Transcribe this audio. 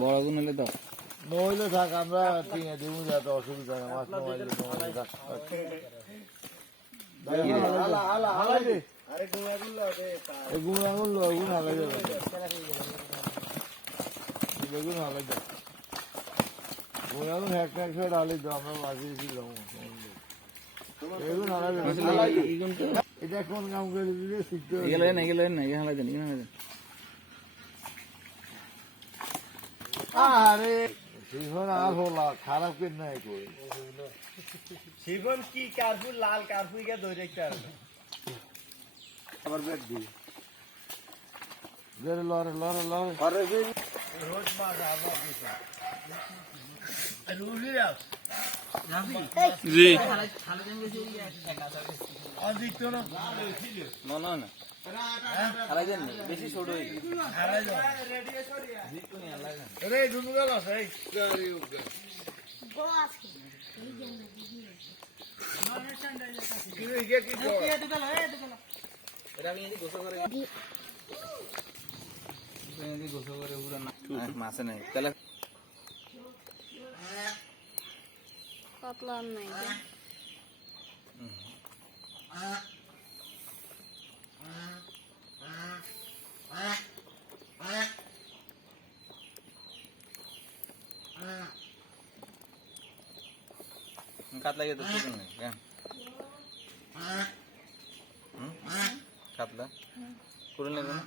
বড় নিলে তো নইলে থাক, আমরা কিনে দিব, যাতে অসুবিধা হয়। মাছ নইলে গুণ আঙুল গুণ হালাই যাবে, বেগুন হালাই যাবে, গুণ আঙুল এক ডালি তো আমরা বাঁচিয়েছি। বেগুন হালাই এটা কোন কাম করে দিলে শিখতে আরে শিখন আর হলা খারাপ কেন নাই কই শিখন কি কারফুর লাল কারফুর কে ধরে রাখতে পারবে আবার ব্যাগ দি জেরে লরে আরে রোজ মাছ আবার দিছে রুলি রাখ জি অধিক তো না না হালাই দেন বেশি ছোট হয়ে হারাই যাও রে দুনু গেল সেই গাড়ি উঠে বস কি গোসল করে পুরো মাছে নাই তাহলে কাতলা নাই কাতলা গিয়ে তো কাতলা করে নেবেন